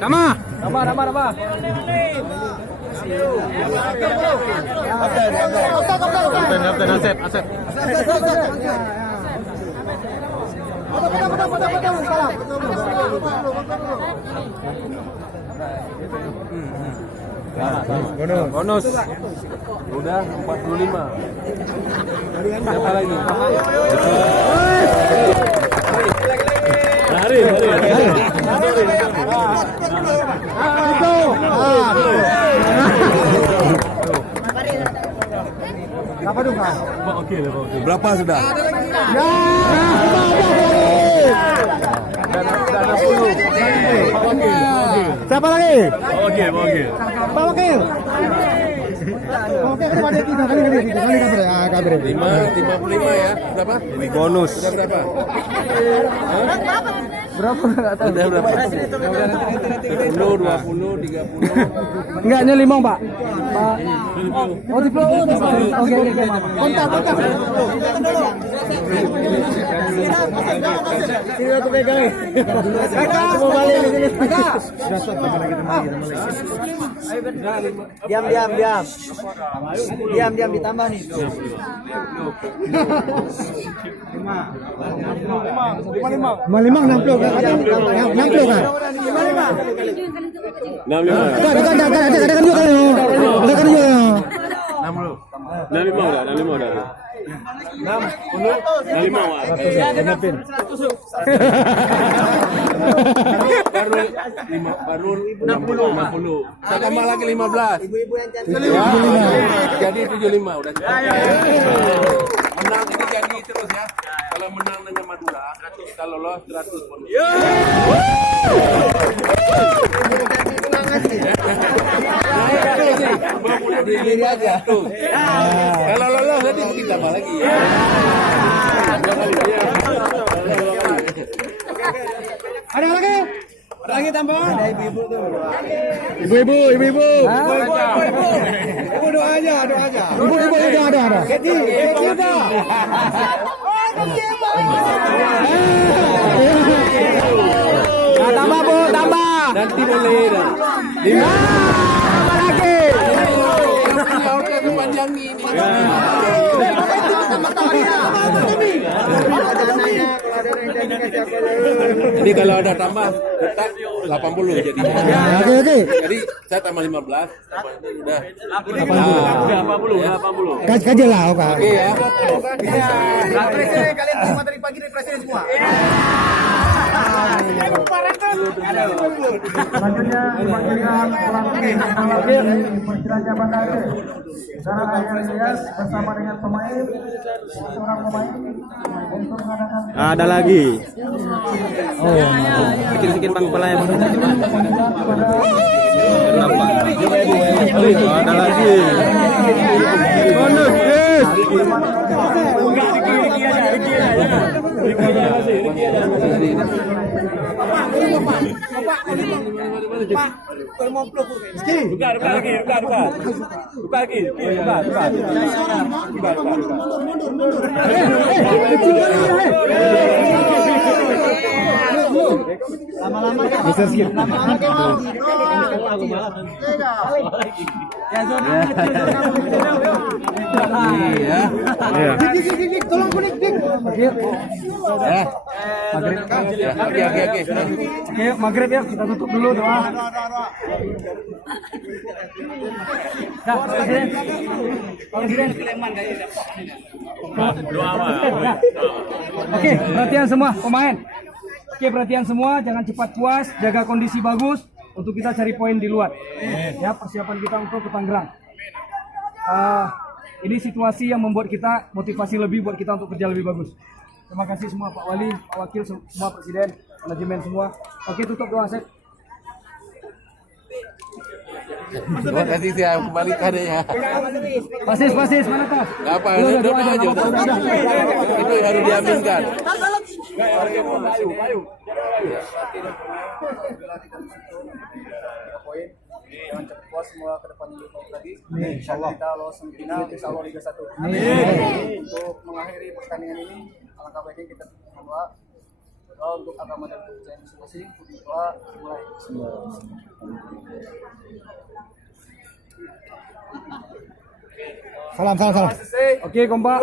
Nama. Asep. Bonus. Udah 45. Siapa lagi? Lari. Apa dong, Kak? Oke. Berapa sudah? Dana 10. Siapa lagi? Oke. Pak Wakil. Oke, kepada 3 kali kabar. 55 ya. Berapa? Ini bonus. Sudah berapa? Berapa enggak tahu. Udah berapa? 10, 20, 30. Enggak, ini 5, Pak. Oh, di Oke. Kontak. Sini aku pegang. Kakak, mau balik di sini. Kakak. Diam ditambah nih. 55 60 kan? 60 kan? 65 udah. 65 Baru 60. Saya tambah lagi 15. Ibu-ibu yang cantik. Jadi 75 udah. Menang ini jadi terus ya. Kalau menang dengan Madura, kita lolos 100 bonus. Berdiri aja. Kalau lolos nanti kita tambah lagi. Ada lagi? Ada lagi tambahan? Ada ibu-ibu tuh. Ibu-ibu. Ibu doa aja. Ibu ada. Keti udah. Tambah Bu, tambah. Nanti boleh dah. 5 lagi. Panjang ini. Jadi kalau ada tambah tetap 80 jadi. Oke. Jadi saya tambah 15. Udah. 80. Kaji lah, oke. Oke ya. Kalian terima dari pagi dari presiden semua. Selanjutnya pemanggilan persidangan jabatan Saudara Ayah Ilyas bersama dengan seorang pemain untuk mengadakan. Ada lagi. Bikin bang kepala yang kenapa? Ada lagi. Bonus. Lama-lama bisa skip. Dik, tolong kuning dik. Maghrib. Oke, maghrib ya, kita tutup dulu doa. Oke, perhatian semua pemain. Oke, perhatian semua, jangan cepat puas, jaga kondisi bagus untuk kita cari poin di luar. Ya, persiapan kita untuk ke Tangerang. Ini situasi yang membuat kita motivasi lebih buat kita untuk kerja lebih bagus. Terima kasih semua Pak Wali, Pak Wakil, semua Presiden, manajemen semua. Oke, tutup doa Sep. Terima kasih saya kembalikan ya. Pasis, mana tas? Gak apa, doa aja. Itu harus diaminkan. Jangan cepat puas semua ke depan tadi. Insyaallah kita lolos semifinal, insyaallah Liga 1. Untuk mengakhiri pertandingan ini, alangkah baiknya kita berdoa Doa untuk agama dan kepercayaan masing-masing. Doa mulai. Salam. Oke, kompak.